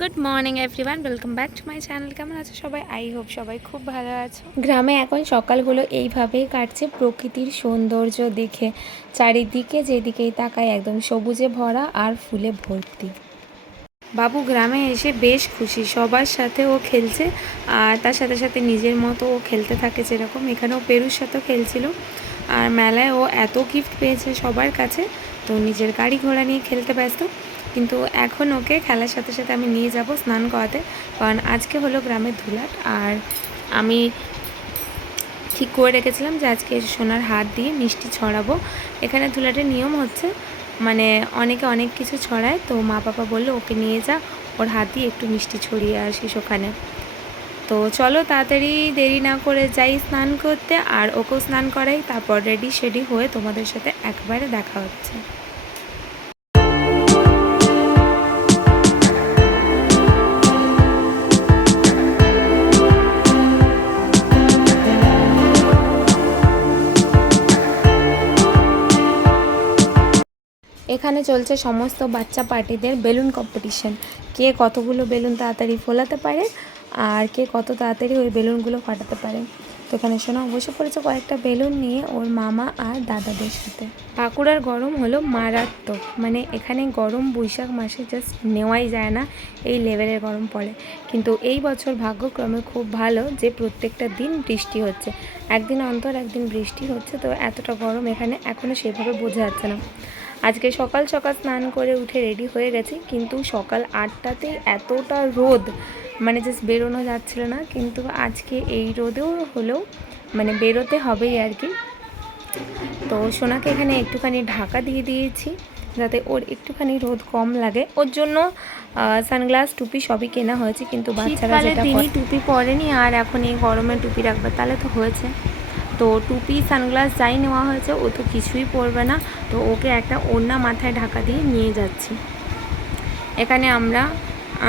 Good morning everyone, welcome back to my channel. কেমন আছো সবাই? আই হোপ সবাই খুব ভালো আছো। গ্রামে এখন সকালগুলো এইভাবেই কাটছে, প্রকৃতির সৌন্দর্য দেখে। চারিদিকে যেদিকেই তাকায় একদম সবুজে ভরা আর ফুলে ভর্তি। বাবু গ্রামে এসে বেশ খুশি, সবার সাথে ও খেলছে আর তার সাথে সাথে নিজের মতো ও খেলতে থাকে। যেরকম এখানেও পেরুর সাথেও খেলছিল, আর মেলায় ও এত গিফট পেয়েছে সবার কাছে, তো নিজের গাড়ি ঘোড়া নিয়ে খেলতে ব্যস্ত। কিন্তু এখন ওকে খেলার সাথে সাথে আমি নিয়ে যাব স্নান করাতে, কারণ আজকে হলো গ্রামের ধুলাট। আর আমি ঠিক করে রেখেছিলাম যে আজকে সোনার হাত দিয়ে মিষ্টি ছড়াবো। এখানে ধুলাটের নিয়ম হচ্ছে, মানে অনেকে অনেক কিছু ছড়ায়, তো মা বাবা বললো ওকে নিয়ে যা, ওর হাত দিয়ে একটু মিষ্টি ছড়িয়ে আসিস ওখানে। তো চলো তাড়াতাড়ি দেরি না করে যাই স্নান করতে, আর ওকেও স্নান করাই, তারপর রেডি শেডি হয়ে তোমাদের সাথে একবারে দেখা হচ্ছে। এখানে চলছে সমস্ত বাচ্চা পার্টিদের বেলুন কম্পিটিশন, কে কতগুলো বেলুন তাড়াতাড়ি ফোলাতে পারে আর কে কত তাড়াতাড়ি ওই বেলুনগুলো ফাটাতে পারে। তো এখানে সোনা বসে পড়েছে কয়েকটা বেলুন নিয়ে ওর মামা আর দাদাদের সাথে। বাঁকুড়ার গরম হলো মারাত্মক, মানে এখানে গরম বৈশাখ মাসে জাস্ট নেওয়াই যায় না, এই লেভেলের গরম পড়ে। কিন্তু এই বছর ভাগ্যক্রমে খুব ভালো যে প্রত্যেকটা দিন বৃষ্টি হচ্ছে, একদিন অন্তর একদিন বৃষ্টি হচ্ছে, তো এতটা গরম এখানে এখনও সেভাবে বোঝা যাচ্ছে না। আজকে সকাল সকাল স্নান করে উঠে রেডি হয়ে গেছি, কিন্তু সকাল 8টাতেই এতটা রোদ, মানে জাস্ট বেরোনো যাচ্ছিল না। কিন্তু আজকে এই রোদেও হলেও মানে বেরোতে হবেই আর কি। তো সোনাকে এখানে একটুখানি ঢাকা দিয়ে দিয়েছি যাতে ওর একটুখানি রোদ কম লাগে, ওর জন্য সানগ্লাস টুপি সবই কেনা হয়েছে, কিন্তু বাচ্চারা যেটা দিনই টুপি পরেনি আর এখন এই গরমে টুপি রাখবে তাহলে তো হয়েছে। তো টুপি সানগ্লাস যাই নেওয়া হয়েছে, ও তো কিছুই পরবে না, তো ওকে একটা ওড়না মাথায় ঢাকা দিয়ে নিয়ে যাচ্ছি। এখানে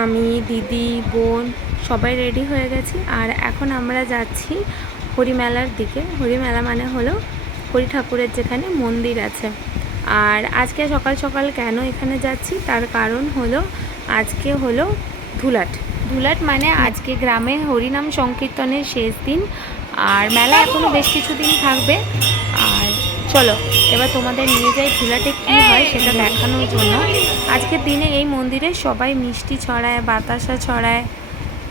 আমি দিদি বোন সবাই রেডি হয়ে গেছি, আর এখন আমরা যাচ্ছি হরিমেলার দিকে। হরিমেলা মানে হলো হরি ঠাকুরের যেখানে মন্দির আছে। আর আজকে সকাল সকাল কেন এখানে যাচ্ছি তার কারণ হলো, আজকে হলো ধুলাট মানে আজকে গ্রামে হরিনাম সংকীর্তনের শেষ দিন, আর মেলা এখনও বেশ কিছুদিন থাকবে। আর চলো এবার তোমাদের নিয়ে যাই ধুলাটে কী হয় সেটা দেখানোর জন্য। আজকের দিনে এই মন্দিরে সবাই মিষ্টি ছড়ায়, বাতাসা ছড়ায়,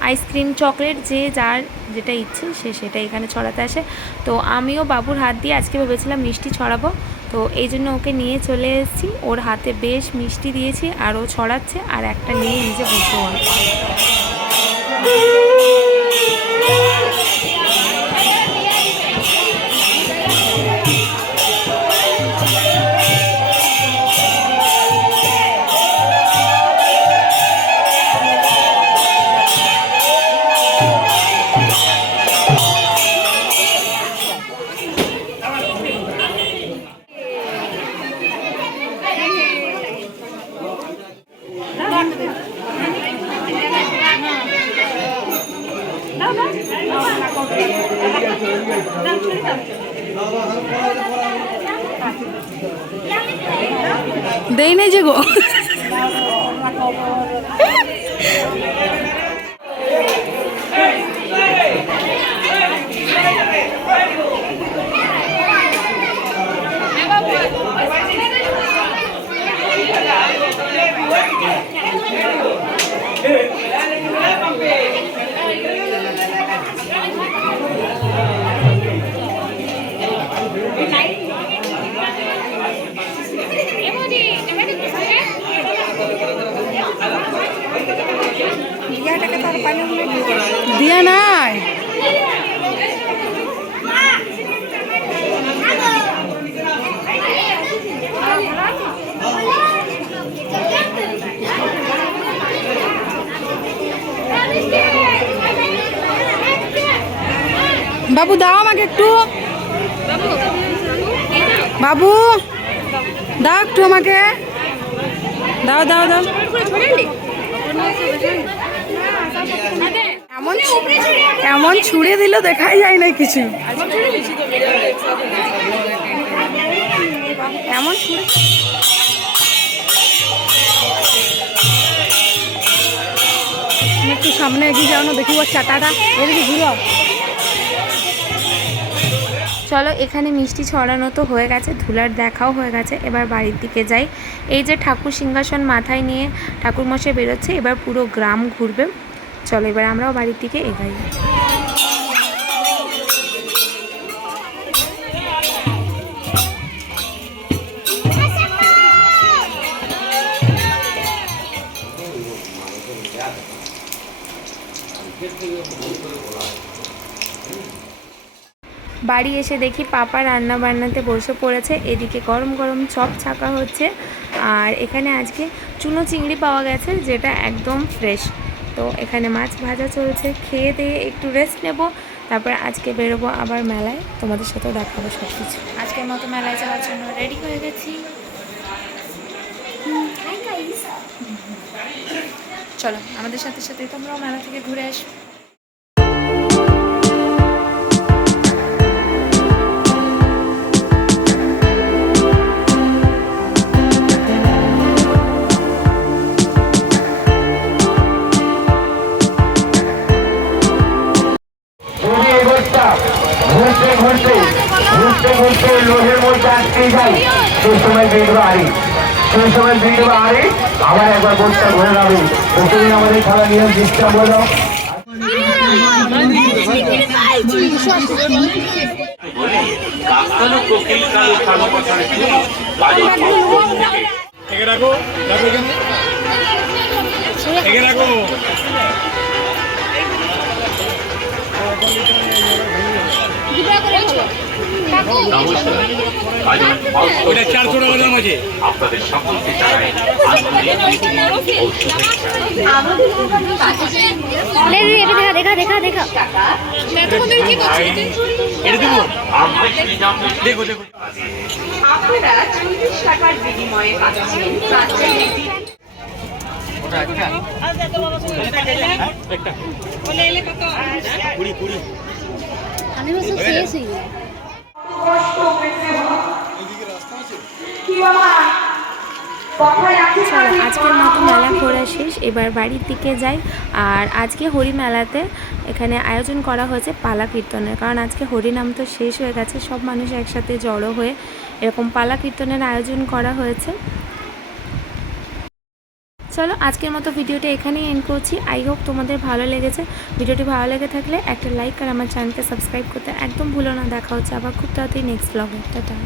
আইসক্রিম চকলেট, যে যার যেটা ইচ্ছে সে সেটা এখানে ছড়াতে আসে। তো আমিও বাবুর হাত দিয়ে আজকে ভেবেছিলাম মিষ্টি ছড়াবো, তো এই জন্য ওকে নিয়ে চলে এসেছি। ওর হাতে বেশ মিষ্টি দিয়েছি আর ও ছড়াচ্ছে, আর একটা নিয়ে নিজে বসে আছে। দেই নাই যে গো দিয়া নাই। বাবু দাও আমাকে একটু, বাবু দাও একটু আমাকে, দাও দাও দাও। এমন ছুঁড়ে দিল দেখাই যায় না কিছু, এমন ছুঁড়ে একটু সামনে এগিয়ে যাও না, দেখি ওর চাটাটা এদিকে ঘুরো। চলো, এখানে মিষ্টি ছড়ানো তো হয়ে গেছে, ধুলার দেখাও হয়ে গেছে, এবার বাড়ির দিকে যাই। এই যে ঠাকুর সিংহাসন মাথায় নিয়ে ঠাকুরমশাই বেরোচ্ছে, এবার পুরো গ্রাম ঘুরবে। চলো এবার আমরাও বাড়ির দিকে এগাই। বাড়ি এসে দেখি পাপা রান্না বান্নাতে বসে পড়েছে, এদিকে গরম গরম চপ ছাকা হচ্ছে, আর এখানে আজকে চুনো চিংড়ি পাওয়া গেছে যেটা একদম ফ্রেশ। তো এখানে মাছ ভাজা চলছে, খেয়ে দিয়ে একটু রেস্ট নেব, তারপরে আজকে বেরোবো আবার মেলায়, তোমাদের সাথেও দেখাবো সব কিছু। আজকের মতো মেলায় যাওয়ার জন্য রেডি হয়ে গেছি। চলো আমাদের সাথে সাথে তোমরাও মেলা থেকে ঘুরে আসো। ঘুরতে ঘুরতে ঘুরতে ঘুরতে লোহের মধ্যে আটকে যাই, সেই সময় বেরোবো আড়ি, সেই সময় বেরোবো আড়ি, আবার একবার বোটটা ঘুরে যাবে। প্রতিদিন আমাদের খেলা নিয়ম চেষ্টা বলো। আপনাদের সকলকে জানাই আন্তরিক ও শুভেচ্ছা। আপনারা 40 টাকার বিনিময়ে পাচ্ছেন চলো আজকের মতো মেলা ঘোরা শেষ, এবার বাড়ির দিকে যাই। আর আজকে হরি মেলাতে এখানে আয়োজন করা হয়েছে পালা কীর্তনের, কারণ আজকে হরিনাম তো শেষ হয়ে গেছে, সব মানুষ একসাথে জড়ো হয়ে এরকম পালা কীর্তনের আয়োজন করা হয়েছে। চলো আজকের মতো ভিডিওটা এখানেই এন্ড করছি। আই হোপ তোমাদের ভালো লেগেছে। ভিডিওটি ভালো লেগে থাকলে একটা লাইক আর আমার চ্যানেলকে সাবস্ক্রাইব করতে একদম ভুলো না। দেখা হচ্ছে আবার খুব তাড়াতাড়ি নেক্সট ব্লগে। টাটা।